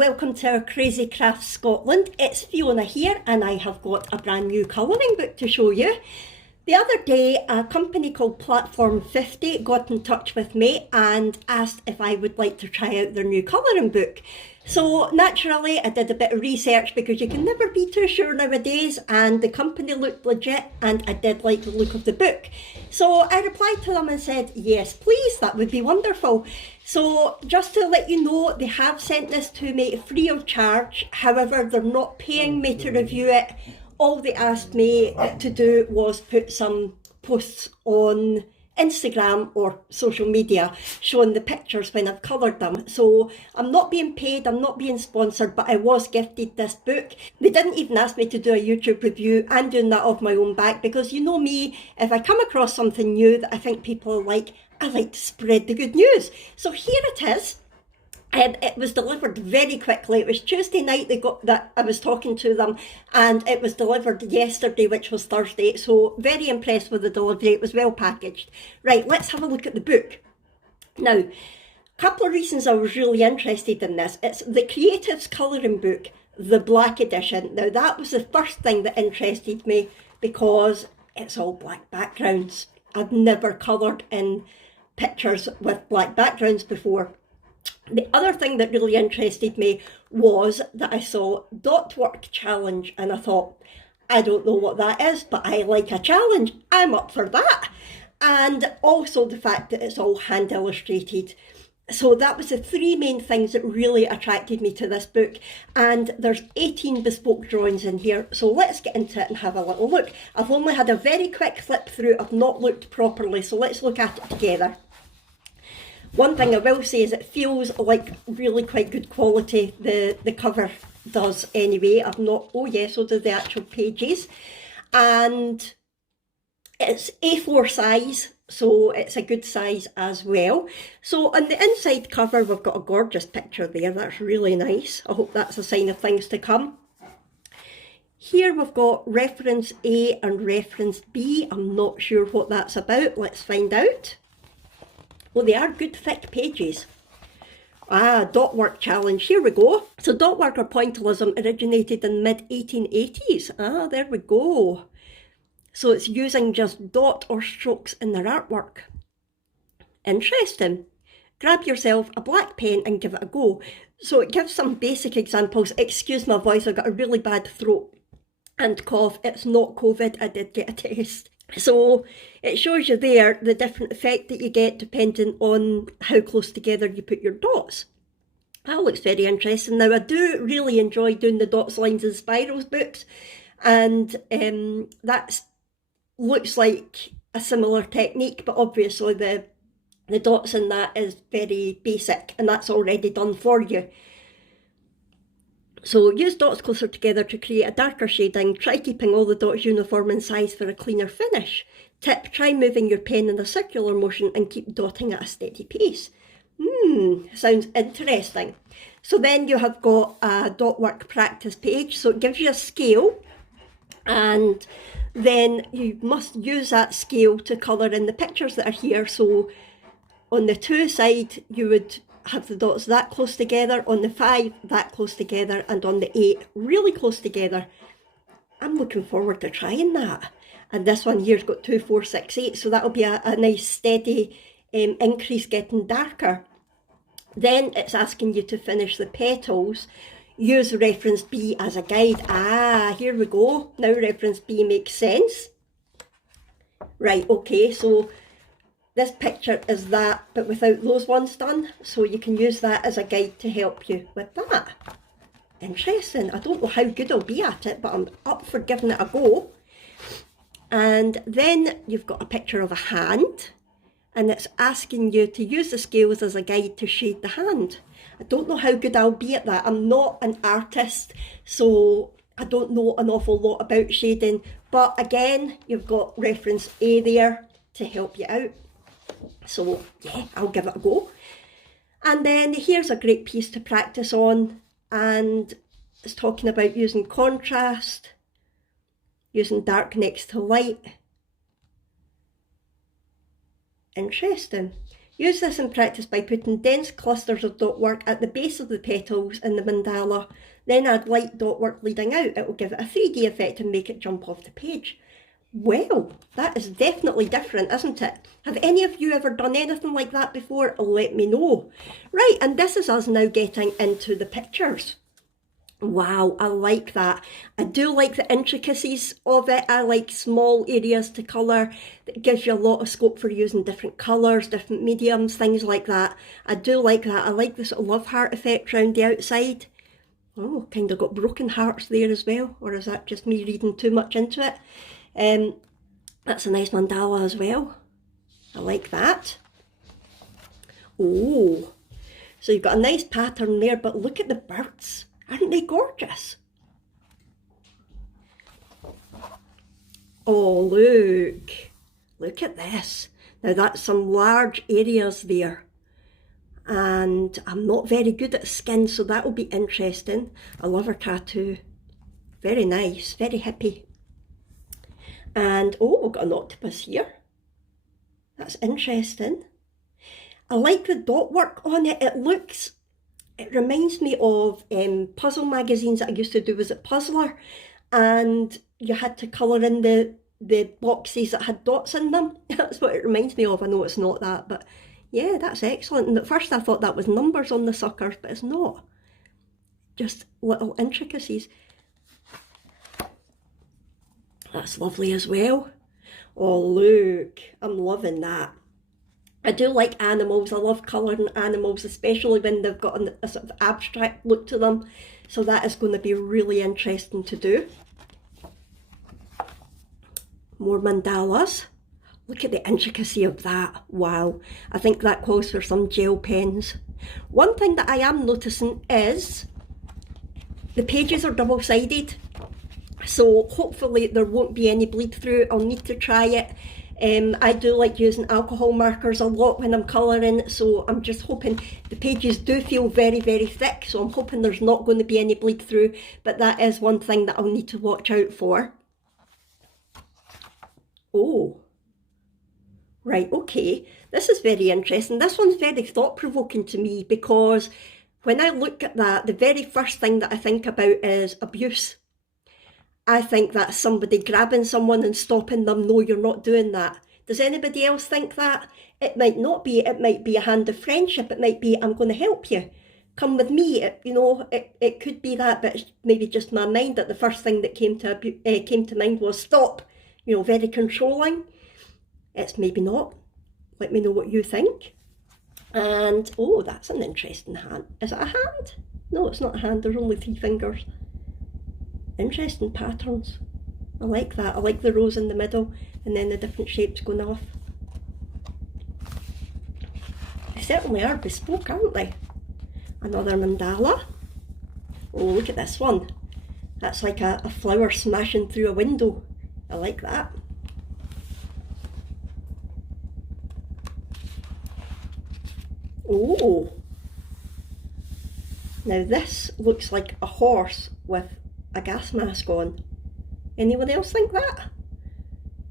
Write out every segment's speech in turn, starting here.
welcome to our Crazy Crafts Scotland. It's Fiona here and I have got a brand new colouring book to show you. The other day a company called Platform 50 got in touch with me and asked if I would like to try out their new colouring book. So naturally I did a bit of research because you can never be too sure nowadays, and the company looked legit and I did like the look of the book. So I replied to them and said, yes please, that would be wonderful. So just to let you know, they have sent this to me free of charge. However, they're not paying me to review it. All they asked me to do was put some posts on Instagram or social media showing the pictures when I've coloured them. So I'm not being paid, I'm not being sponsored, but I was gifted this book. They didn't even ask me to do a YouTube review. I'm doing that off my own back because you know me, if I come across something new that I think people like, I like to spread the good news. So here it is. It was delivered very quickly. It was Tuesday night they got that I was talking to them, and it was delivered yesterday, which was Thursday. So very impressed with the delivery. It was well packaged. Right, let's have a look at the book. Now, a couple of reasons I was really interested in this. It's the Creatives Colouring Book, the Black Edition. Now that was the first thing that interested me because it's all black backgrounds. I've never coloured in pictures with black backgrounds before. The other thing that really interested me was that I saw Dot Work Challenge and I thought, I don't know what that is, but I like a challenge. I'm up for that. And also the fact that it's all hand illustrated. So that was the three main things that really attracted me to this book. And there's 18 bespoke drawings in here. So let's get into it and have a little look. I've only had a very quick flip through. I've not looked properly. So let's look at it together. One thing I will say is it feels like really quite good quality, the cover does anyway. I've not, oh yeah, so do the actual pages. And it's A4 size, so it's a good size as well. So on the inside cover we've got a gorgeous picture there, that's really nice. I hope that's a sign of things to come. Here we've got reference A and reference B. I'm not sure what that's about, let's find out. Well, they are good thick pages. Dot Work Challenge, here we go. So dot work or pointillism originated in the mid-1880s. There we go. So it's using just dot or strokes in their artwork. Interesting. Grab yourself a black pen and give it a go. So it gives some basic examples. Excuse my voice, I've got a really bad throat and cough. It's not COVID, I did get a test. So it shows you there the different effect that you get depending on how close together you put your dots. That looks very interesting. Now I do really enjoy doing the dots, lines and spirals books, and that looks like a similar technique, but obviously the dots in that is very basic and that's already done for you. So use dots closer together to create a darker shading. Try keeping all the dots uniform in size for a cleaner finish. Tip, try moving your pen in a circular motion and keep dotting at a steady pace. Sounds interesting. So then you have got a dot work practice page. So it gives you a scale and then you must use that scale to colour in the pictures that are here. So on the 2 side you would have the dots that close together, on the 5 that close together, and on the 8 really close together. I'm looking forward to trying that. And this one here's got 2, 4, 6, 8, so that'll be a nice steady increase getting darker. Then it's asking you to finish the petals. Use reference B as a guide. Here we go. Now reference B makes sense. Right, okay, so this picture is that, but without those ones done, so you can use that as a guide to help you with that. Interesting. I don't know how good I'll be at it, but I'm up for giving it a go. And then you've got a picture of a hand, and it's asking you to use the scales as a guide to shade the hand. I don't know how good I'll be at that. I'm not an artist, so I don't know an awful lot about shading, but again, you've got reference A there to help you out. So yeah, I'll give it a go. And then here's a great piece to practice on, and it's talking about using contrast, using dark next to light. Interesting. Use this in practice by putting dense clusters of dot work at the base of the petals in the mandala, then add light dot work leading out. It will give it a 3D effect and make it jump off the page. Well, that is definitely different, isn't it? Have any of you ever done anything like that before? Let me know. Right, and this is us now getting into the pictures. Wow, I like that. I do like the intricacies of it. I like small areas to colour. It gives you a lot of scope for using different colours, different mediums, things like that. I do like that. I like the sort of love heart effect around the outside. Oh, kind of got broken hearts there as well. Or is that just me reading too much into it? That's a nice mandala as well. I like that. Oh, so you've got a nice pattern there, but look at the birds. Aren't they gorgeous? Oh, look at this. Now that's some large areas there. And I'm not very good at skin, so that will be interesting. I love her tattoo. Very nice, very hippie. And oh, we've got an octopus here. That's interesting. I like the dot work on it. It reminds me of puzzle magazines that I used to do. Was it Puzzler? And you had to colour in the boxes that had dots in them. That's what it reminds me of. I know it's not that, but yeah, that's excellent. And at first I thought that was numbers on the suckers, but it's not. Just little intricacies. That's lovely as well. Oh, look, I'm loving that. I do like animals. I love colouring animals, especially when they've got a sort of abstract look to them. So that is going to be really interesting to do. More mandalas. Look at the intricacy of that. Wow. I think that calls for some gel pens. One thing that I am noticing is the pages are double-sided. So hopefully there won't be any bleed through. I'll need to try it. I do like using alcohol markers a lot when I'm colouring, so I'm just hoping the pages do feel very, very thick, so I'm hoping there's not going to be any bleed through, but that is one thing that I'll need to watch out for. Oh, right, okay, this is very interesting. This one's very thought-provoking to me, because when I look at that, the very first thing that I think about is abuse. I think that's somebody grabbing someone and stopping them. No, you're not doing that. Does anybody else think that? It might not be. It might be a hand of friendship. It might be, I'm going to help you. Come with me. It could be that, but it's maybe just my mind that the first thing that came to mind was stop. Very controlling. It's maybe not. Let me know what you think. And, oh, that's an interesting hand. Is it a hand? No, it's not a hand. There's only 3 fingers. Interesting patterns. I like that. I like the rose in the middle and then the different shapes going off. They certainly are bespoke, aren't they? Another mandala. Oh, look at this one. That's like a flower smashing through a window. I like that. Oh. Now this looks like a horse with a gas mask on. Anyone else think that?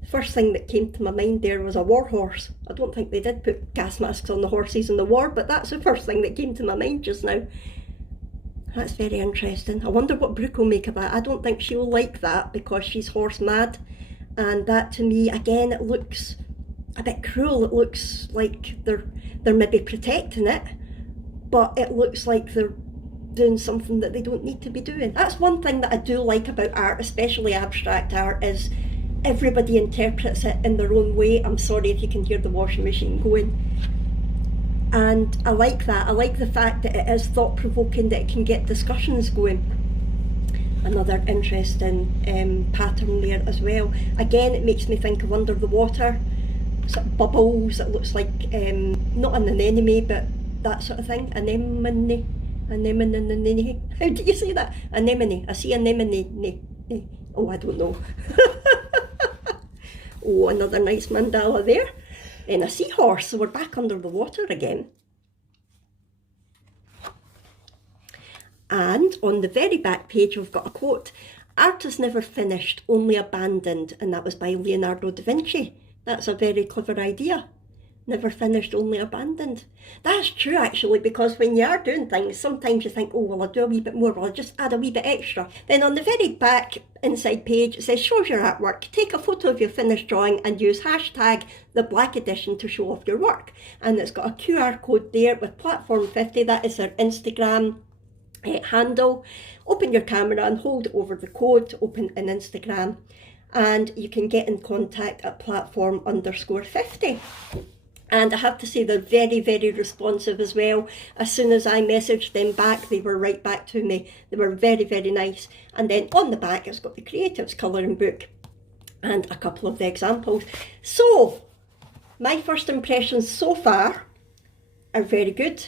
The first thing that came to my mind there was a war horse. I don't think they did put gas masks on the horses in the war, but that's the first thing that came to my mind just now. That's very interesting. I wonder what Brooke will make of that. I don't think she'll like that because she's horse mad. And that to me, again, it looks a bit cruel. It looks like they're maybe protecting it, but it looks like they're doing something that they don't need to be doing. That's one thing that I do like about art, especially abstract art, is everybody interprets it in their own way. I'm sorry if you can hear the washing machine going. And I like that. I like the fact that it is thought-provoking, that it can get discussions going. Another interesting pattern there as well. Again, it makes me think of under the water, sort of bubbles. It looks like, not an anemone, but that sort of thing. Anemone. Anemone. How do you say that? Anemone. I see anemone. Oh, I don't know. Oh, another nice mandala there. And a seahorse, so we're back under the water again. And on the very back page, we've got a quote. "Art is never finished, only abandoned," and that was by Leonardo da Vinci. That's a very clever idea. never finished, only abandoned. That's true actually, because when you are doing things, sometimes you think, oh, well, I'll do a wee bit more, well, I'll just add a wee bit extra. Then on the very back inside page, it says, shows your artwork. Take a photo of your finished drawing and use hashtag the Black Edition to show off your work. And it's got a QR code there with Platform 50, that is their Instagram handle. Open your camera and hold it over the code to open an Instagram. And you can get in contact at platform_50. And I have to say they're very, very responsive as well. As soon as I messaged them back, they were right back to me. They were very, very nice. And then on the back, it's got the Creatives colouring book and a couple of the examples. So, my first impressions so far are very good.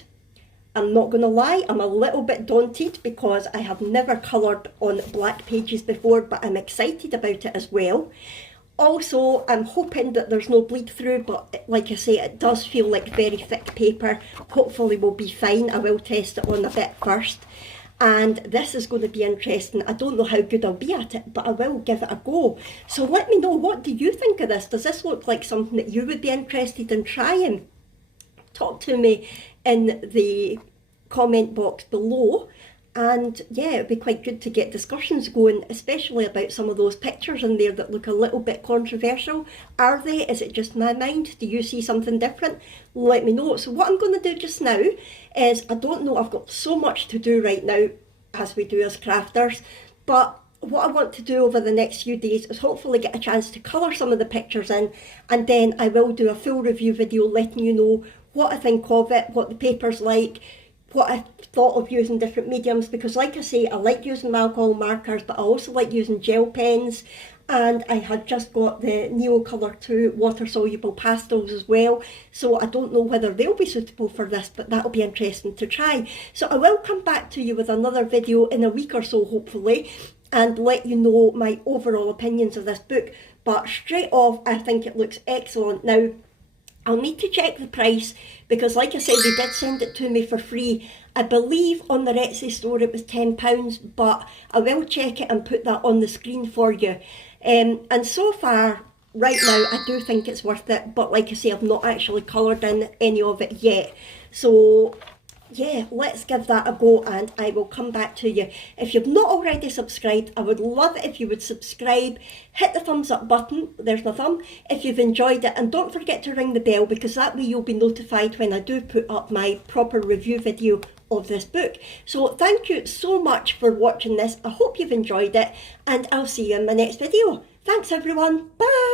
I'm not going to lie, I'm a little bit daunted because I have never coloured on black pages before, but I'm excited about it as well. Also, I'm hoping that there's no bleed through, but like I say, it does feel like very thick paper. Hopefully we'll be fine. I will test it on a bit first. And this is going to be interesting. I don't know how good I'll be at it, but I will give it a go. So let me know, what do you think of this? Does this look like something that you would be interested in trying? Talk to me in the comment box below. And yeah, it'd be quite good to get discussions going, especially about some of those pictures in there that look a little bit controversial. Are they? Is it just my mind? Do you see something different? Let me know. So what I'm going to do just now is, I don't know, I've got so much to do right now, as we do as crafters, but what I want to do over the next few days is hopefully get a chance to colour some of the pictures in, and then I will do a full review video letting you know what I think of it, what the paper's like, what I thought of using different mediums, because like I say, I like using alcohol markers, but I also like using gel pens, and I had just got the Neocolor 2 water soluble pastels as well, so I don't know whether they'll be suitable for this, but that'll be interesting to try. So I will come back to you with another video in a week or so hopefully, and let you know my overall opinions of this book. But straight off, I think it looks excellent. Now, I'll need to check the price because, like I said, they did send it to me for free. I believe on the Etsy store it was £10, but I will check it and put that on the screen for you. And so far, right now, I do think it's worth it. But like I say, I've not actually coloured in any of it yet. So yeah, let's give that a go and I will come back to you. If you've not already subscribed, I would love it if you would subscribe. Hit the thumbs up button, there's my thumb, if you've enjoyed it, and don't forget to ring the bell, because that way you'll be notified when I do put up my proper review video of this book. So thank you so much for watching this. I hope you've enjoyed it, and I'll see you in my next video. Thanks everyone, bye!